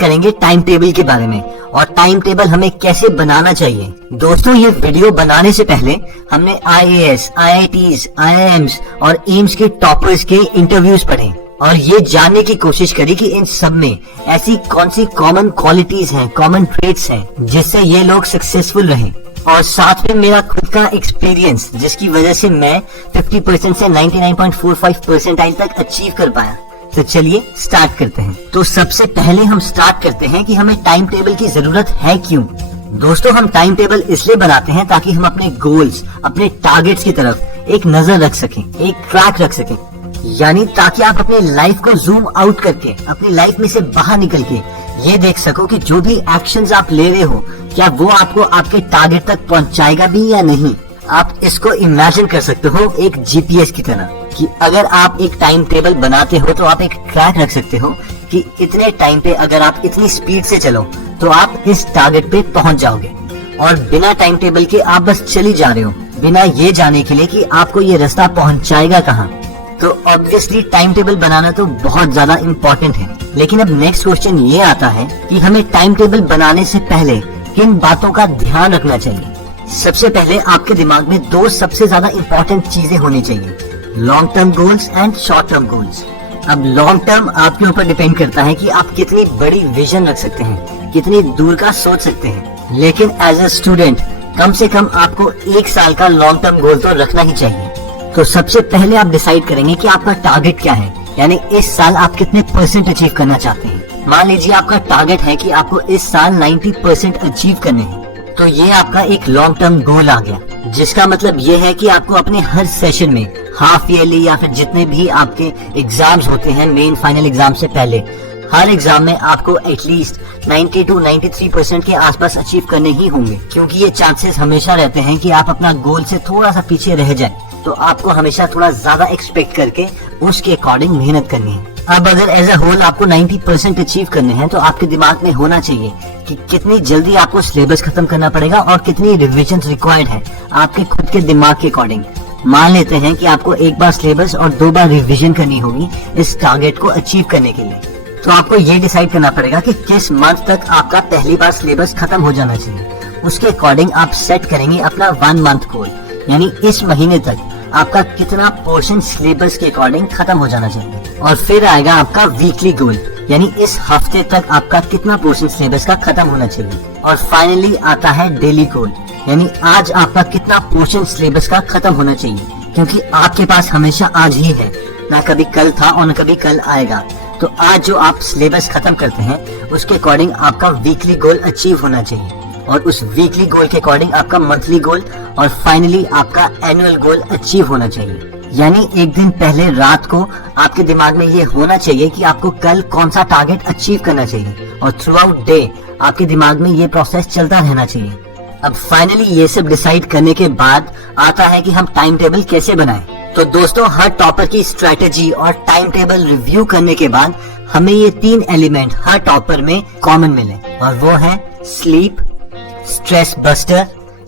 करेंगे time table के बारे में और टाइम टेबल हमें कैसे बनाना चाहिए। दोस्तों, ये वीडियो बनाने से पहले हमने IAS, IITs, IIMs और एम्स के टॉपर्स के इंटरव्यूज पढ़े और ये जानने की कोशिश करी कि इन सब में ऐसी कौन सी कॉमन क्वालिटीज हैं, कॉमन ट्रेट्स हैं जिससे ये लोग सक्सेसफुल रहे। और साथ में मेरा खुद का एक्सपीरियंस जिसकी वजह से मैं 50% से 99.45% तक अचीव कर पाया। तो चलिए स्टार्ट करते हैं। तो सबसे पहले हम स्टार्ट करते हैं कि हमें टाइम टेबल की जरूरत है क्यों। दोस्तों, हम टाइम टेबल इसलिए बनाते हैं ताकि हम अपने गोल्स, अपने टारगेट्स की तरफ एक नजर रख सकें, एक ट्रैक रख सकें, यानी ताकि आप अपनी लाइफ को जूम आउट करके, अपनी लाइफ में से बाहर निकल के ये देख सको कि जो भी एक्शंस आप ले रहे हो क्या वो आपको आपके टारगेट तक पहुंचाएगा भी या नहीं। आप इसको इमेजिन कर सकते हो एक GPS की तरह कि अगर आप एक टाइम टेबल बनाते हो तो आप एक ट्रैक रख सकते हो कि इतने टाइम पे अगर आप इतनी स्पीड से चलो तो आप इस टारगेट पे पहुंच जाओगे। और बिना टाइम टेबल के आप बस चली जा रहे हो, बिना ये जाने के लिए कि आपको ये रास्ता पहुंचाएगा कहाँ। तो ऑब्वियसली टाइम टेबल बनाना तो बहुत ज्यादा इम्पोर्टेंट है। लेकिन अब नेक्स्ट क्वेश्चन ये आता है कि हमें टाइम टेबल बनाने से पहले किन बातों का ध्यान रखना चाहिए। सबसे पहले आपके दिमाग में दो सबसे ज्यादा इम्पोर्टेंट चीजें होनी चाहिए, long term goals and short term goals. अब लॉन्ग टर्म आपके ऊपर डिपेंड करता है कि आप कितनी बड़ी विजन रख सकते हैं, कितनी दूर का सोच सकते हैं। लेकिन एज अ स्टूडेंट कम से कम आपको 1 साल का लॉन्ग टर्म गोल तो रखना ही चाहिए। तो सबसे पहले आप डिसाइड करेंगे कि आपका टारगेट क्या है, यानी इस साल आप कितने % अचीव करना चाहते हैं। मान लीजिए आपका टारगेट है कि आपको इस साल 90% अचीव करने हैं, तो ये आपका एक लॉन्ग टर्म गोल आ गया, जिसका मतलब ये है कि आपको अपने हर सेशन में, हाफ ईयरली या फिर जितने भी आपके एग्जाम्स होते हैं मेन फाइनल एग्जाम से पहले, हर एग्जाम में आपको एटलीस्ट 90 to 93% के आसपास अचीव करने ही होंगे, क्योंकि ये चांसेस हमेशा रहते हैं कि आप अपना गोल से थोड़ा सा पीछे रह जाए। तो आपको हमेशा थोड़ा ज्यादा एक्सपेक्ट करके उसके अकॉर्डिंग मेहनत करनी है। अब अगर एज अ होल आपको 90% अचीव करने हैं तो आपके दिमाग में होना चाहिए कि कितनी जल्दी आपको सिलेबस खत्म करना पड़ेगा और कितनी रिविजन रिक्वायर्ड है आपके खुद के दिमाग के अकॉर्डिंग। मान लेते हैं कि आपको 1 बार सिलेबस और 2 बार रिविजन करनी होगी इस टारगेट को अचीव करने के लिए। तो आपको ये डिसाइड करना पड़ेगा कि किस मंथ तक आपका पहली बार सिलेबस खत्म हो जाना चाहिए। उसके अकॉर्डिंग आप सेट करेंगे अपना 1 मंथ गोल, यानी इस महीने तक आपका कितना पोर्शन सिलेबस के अकॉर्डिंग खत्म हो जाना चाहिए। और फिर आएगा आपका वीकली गोल, यानी इस हफ्ते तक आपका कितना पोर्शन सिलेबस का खत्म होना चाहिए। और फाइनली आता है डेली गोल, यानी आज आपका कितना पोर्शन सिलेबस का खत्म होना चाहिए, क्योंकि आपके पास हमेशा आज ही है, ना कभी कल था और ना कभी कल आएगा। तो आज जो आप सिलेबस खत्म करते हैं उसके अकॉर्डिंग आपका वीकली गोल अचीव होना चाहिए, और उस वीकली गोल के अकॉर्डिंग आपका मंथली गोल और फाइनली आपका एनुअल गोल अचीव होना चाहिए। यानी एक दिन पहले रात को आपके दिमाग में ये होना चाहिए कि आपको कल कौन सा टारगेट अचीव करना चाहिए, और थ्रू आउट डे आपके दिमाग में ये प्रोसेस चलता रहना चाहिए। अब फाइनली ये सब डिसाइड करने के बाद आता है कि हम टाइम टेबल कैसे बनाएं। तो दोस्तों, हर टॉपर की स्ट्रेटेजी और टाइम टेबल रिव्यू करने के बाद हमें ये 3 एलिमेंट हर टॉपर में कॉमन मिले, और वो है sleep, stress buster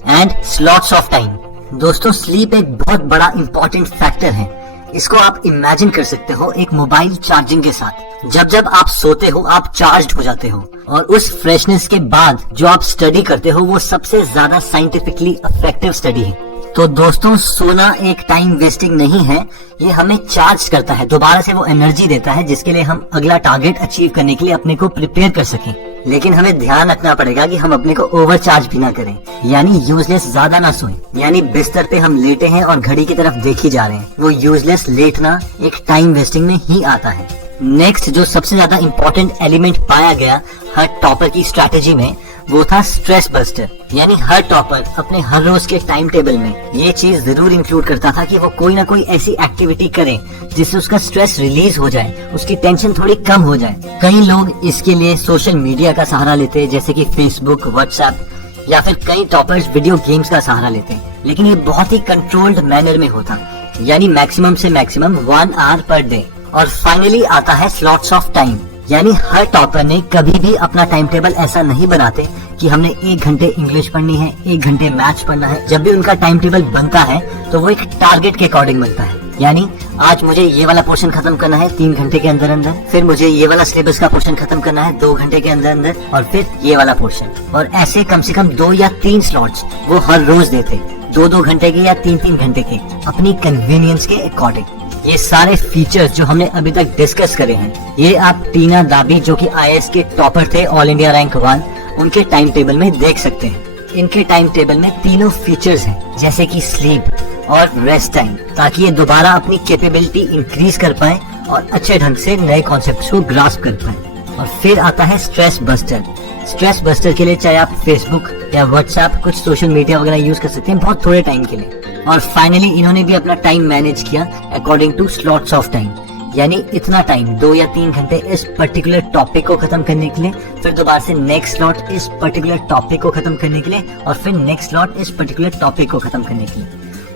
and slots of time. दोस्तों, स्लीप एक बहुत बड़ा इंपॉर्टेंट फैक्टर है। इसको आप इमेजिन कर सकते हो एक मोबाइल चार्जिंग के साथ। जब आप सोते हो आप चार्ज्ड हो जाते हो, और उस फ्रेशनेस के बाद जो आप स्टडी करते हो वो सबसे ज्यादा साइंटिफिकली इफेक्टिव स्टडी है। तो दोस्तों, सोना एक टाइम वेस्टिंग नहीं है, ये हमें चार्ज करता है, दोबारा से वो एनर्जी देता है जिसके लिए हम अगला टारगेट अचीव करने के लिए अपने को प्रिपेयर कर सकें। लेकिन हमें ध्यान रखना पड़ेगा कि हम अपने को ओवरचार्ज भी ना करें, यानी यूजलेस ज्यादा ना सोएं। यानी बिस्तर पे हम लेटे हैं और घड़ी की तरफ देख ही जा रहे हैं, वो यूजलेस लेटना एक टाइम वेस्टिंग में ही आता है। नेक्स्ट जो सबसे ज्यादा इम्पोर्टेंट एलिमेंट पाया गया हर टॉपर की स्ट्रैटेजी में, वो था स्ट्रेस बस्टर। यानी हर टॉपर अपने हर रोज के टाइम टेबल में ये चीज जरूर इंक्लूड करता था कि वो कोई ना कोई ऐसी एक्टिविटी करे जिससे उसका स्ट्रेस रिलीज हो जाए, उसकी टेंशन थोड़ी कम हो जाए। कई लोग इसके लिए सोशल मीडिया का सहारा लेते हैं, जैसे कि फेसबुक, व्हाट्सएप, या फिर कई टॉपर्स वीडियो गेम्स का सहारा लेते हैं। लेकिन ये बहुत ही कंट्रोल्ड मैनर में होता, यानी मैक्सिमम से मैक्सिमम 1 आवर पर डे। और फाइनली आता है स्लॉट्स ऑफ टाइम, यानी हर टॉपर ने कभी भी अपना टाइम टेबल ऐसा नहीं बनाते कि हमने 1 घंटे इंग्लिश पढ़नी है, 1 घंटे मैथ्स पढ़ना है। जब भी उनका टाइम टेबल बनता है तो वो एक टारगेट के अकॉर्डिंग बनता है, यानी आज मुझे ये वाला पोर्शन खत्म करना है 3 घंटे के अंदर अंदर, फिर मुझे ये वाला सिलेबस का पोर्शन खत्म करना है 2 घंटे के अंदर अंदर, और फिर ये वाला पोर्शन। और ऐसे कम से कम 2 या 3 स्लॉट्स वो हर रोज देते, 2-2 घंटे के या 3-3 घंटे के, अपनी कन्वीनियंस के अकॉर्डिंग। ये सारे फीचर्स जो हमने अभी तक डिस्कस करे हैं, ये आप टीना दाबी जो कि IAS के टॉपर थे, ऑल इंडिया रैंक 1, उनके टाइम टेबल में देख सकते हैं। इनके टाइम टेबल में तीनों फीचर्स हैं, जैसे कि स्लीप और रेस्ट टाइम, ताकि ये दोबारा अपनी कैपेबिलिटी इंक्रीज कर पाए और अच्छे ढंग से नए कॉन्सेप्ट्स को ग्रास्प कर पाए। और फिर आता है स्ट्रेस बस्टर। स्ट्रेस बस्टर के लिए चाहे आप फेसबुक या व्हाट्सएप, कुछ सोशल मीडिया वगैरह यूज कर सकते हैं बहुत थोड़े टाइम के लिए। और फाइनली इन्होंने भी अपना टाइम मैनेज किया according two slots of time, यानी इतना टाइम 2 या 3 घंटे इस पर्टिकुलर टॉपिक को खत्म करने के लिए, फिर दोबारा से नेक्स्ट स्लॉट इस पर्टिकुलर टॉपिक को खत्म करने के लिए, और फिर नेक्स्ट स्लॉट इस पर्टिकुलर टॉपिक को खत्म करने के लिए।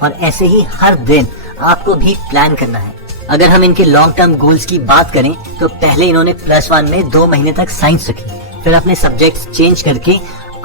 और ऐसे ही हर दिन आपको भी प्लान करना है। अगर हम इनके लॉन्ग टर्म गोल्स की बात करें तो पहले इन्होंने +1 में 2 महीने तक साइंस रखी, फिर अपने सब्जेक्ट्स चेंज करके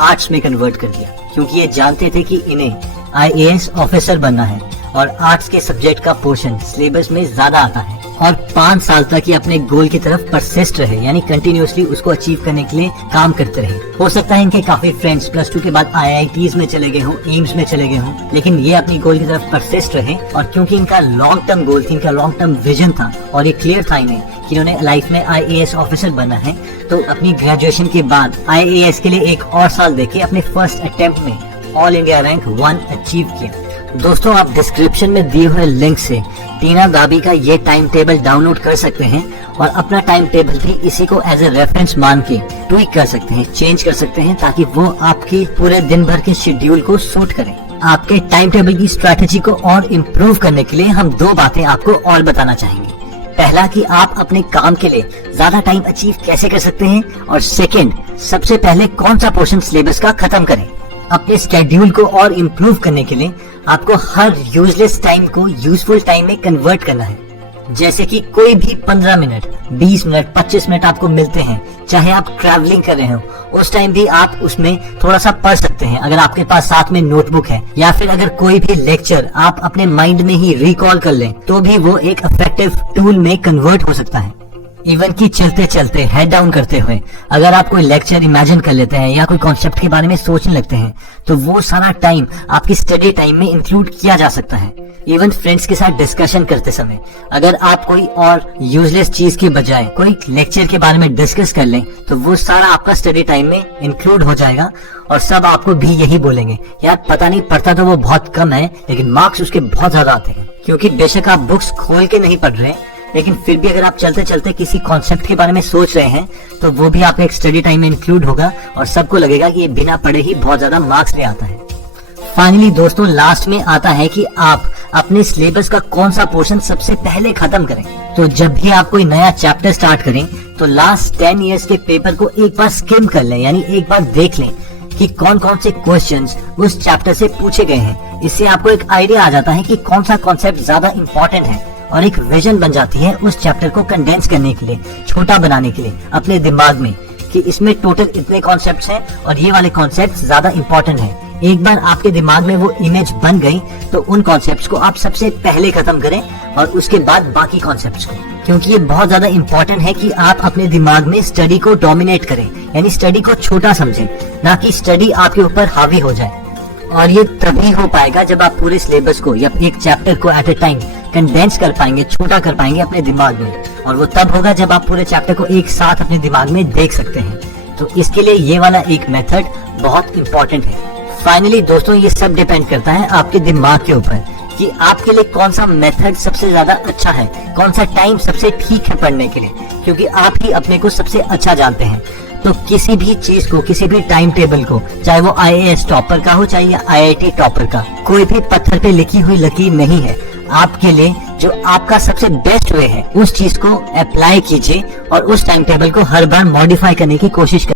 आर्ट्स में कन्वर्ट कर दिया, क्योंकि ये जानते थे कि इन्हें IAS ऑफिसर बनना है और आर्ट्स के सब्जेक्ट का पोर्शन सिलेबस में ज्यादा आता है। और 5 साल तक ये अपने गोल की तरफ परसिस्ट रहे, यानी कंटिन्यूअसली उसको अचीव करने के लिए काम करते रहे। हो सकता है इनके काफी फ्रेंड्स +2 के बाद IITs में चले गए हों, एम्स में चले गए हों, लेकिन ये अपनी गोल की तरफ परसिस्ट रहे। और क्योंकि इनका लॉन्ग टर्म गोल थी, इनका लॉन्ग टर्म विजन था और ये क्लियर था इन्हें कि इन्होंने लाइफ में IAS ऑफिसर बनना है, तो अपनी ग्रेजुएशन के बाद IAS के लिए 1 और साल देके अपने फर्स्ट अटेम्प्ट में ऑल इंडिया रैंक 1 अचीव किया। दोस्तों, आप डिस्क्रिप्शन में दिए हुए लिंक से टीना दाबी का ये टाइम टेबल डाउनलोड कर सकते हैं और अपना टाइम टेबल भी इसी को एज ए रेफरेंस मान के ट्वीक कर सकते हैं, चेंज कर सकते हैं, ताकि वो आपकी पूरे दिन भर के शेड्यूल को सूट करें। आपके टाइम टेबल की स्ट्रेटेजी को और इम्प्रूव करने के लिए हम 2 बातें आपको और बताना चाहेंगे। पहला कि आप अपने काम के लिए ज्यादा टाइम अचीव कैसे कर सकते हैं, और सेकंड, सबसे पहले कौन सा पोर्शन सिलेबस का खत्म करें। अपने स्केड्यूल को और इम्प्रूव करने के लिए आपको हर यूजलेस टाइम को यूजफुल टाइम में कन्वर्ट करना है। जैसे कि कोई भी 15 मिनट, 20 मिनट, 25 मिनट आपको मिलते हैं, चाहे आप ट्रैवलिंग कर रहे हो, उस टाइम भी आप उसमें थोड़ा सा पढ़ सकते हैं, अगर आपके पास साथ में नोटबुक है, या फिर अगर कोई भी लेक्चर आप अपने माइंड में ही रिकॉल कर लें, तो भी वो एक इफेक्टिव टूल में कन्वर्ट हो सकता है। इवन कि चलते चलते, हेड डाउन करते हुए अगर आप कोई लेक्चर इमेजिन कर लेते हैं या कोई कॉन्सेप्ट के बारे में सोचने लगते हैं, तो वो सारा टाइम आपकी स्टडी टाइम में इंक्लूड किया जा सकता है। इवन फ्रेंड्स के साथ डिस्कशन करते समय अगर आप कोई और यूजलेस चीज के बजाय कोई लेक्चर के बारे में डिस्कस कर लें, तो वो सारा आपका स्टडी टाइम में इंक्लूड हो जाएगा। और सब आपको भी यही बोलेंगे, यार पता नहीं, पढ़ता तो वो बहुत कम है लेकिन मार्क्स उसके बहुत ज्यादा आते हैं। क्योंकि बेशक आप बुक्स खोल के नहीं पढ़ रहे, लेकिन फिर भी अगर आप चलते चलते किसी कॉन्सेप्ट के बारे में सोच रहे हैं, तो वो भी आपके एक स्टडी टाइम में इंक्लूड होगा और सबको लगेगा कि ये बिना पढ़े ही बहुत ज्यादा मार्क्स ले आता है। फाइनली दोस्तों, लास्ट में आता है कि आप अपने सिलेबस का कौन सा पोर्शन सबसे पहले खत्म करें। तो जब भी आप कोई नया चैप्टर स्टार्ट करें, तो लास्ट 10 इयर्स के पेपर को एक बार स्किम कर लें, यानी एक बार देख लें कि कौन कौन से क्वेश्चंस उस चैप्टर से पूछे गए हैं। इससे आपको एक आइडिया आ जाता है कि कौन सा कॉन्सेप्ट ज्यादा इम्पोर्टेंट है, और एक विजन बन जाती है उस चैप्टर को कंडेंस करने के लिए, छोटा बनाने के लिए अपने दिमाग में, कि इसमें टोटल इतने कॉन्सेप्ट्स हैं और ये वाले कॉन्सेप्ट्स ज्यादा इम्पोर्टेंट हैं। एक बार आपके दिमाग में वो इमेज बन गई, तो उन कॉन्सेप्ट्स को आप सबसे पहले खत्म करें और उसके बाद बाकी कॉन्सेप्ट्स को, क्योंकि ये बहुत ज्यादा इम्पोर्टेंट है कि आप अपने दिमाग में स्टडी को डोमिनेट करें, यानी स्टडी को छोटा समझें, ना कि स्टडी आपके ऊपर हावी हो जाए। और ये तभी हो पाएगा जब आप पूरे सिलेबस को या एक चैप्टर को एट ए टाइम कंडेंस कर पाएंगे, छोटा कर पाएंगे अपने दिमाग में, और वो तब होगा जब आप पूरे चैप्टर को एक साथ अपने दिमाग में देख सकते हैं। तो इसके लिए ये वाला एक मेथड बहुत इम्पोर्टेंट है। फाइनली दोस्तों, ये सब डिपेंड करता है आपके दिमाग के ऊपर कि आपके लिए कौन सा मेथड सबसे ज्यादा अच्छा है, कौन सा टाइम सबसे ठीक है पढ़ने के लिए, क्योंकि आप ही अपने को सबसे अच्छा जानते हैं। तो किसी भी चीज को, किसी भी टाइम टेबल को, चाहे वो IAS टॉपर का हो चाहे या IIT टॉपर का, कोई भी पत्थर पे लिखी हुई लकीर नहीं है। आपके लिए जो आपका सबसे बेस्ट वे है, उस चीज को अप्लाई कीजिए और उस टाइम टेबल को हर बार मॉडिफाई करने की कोशिश करिए।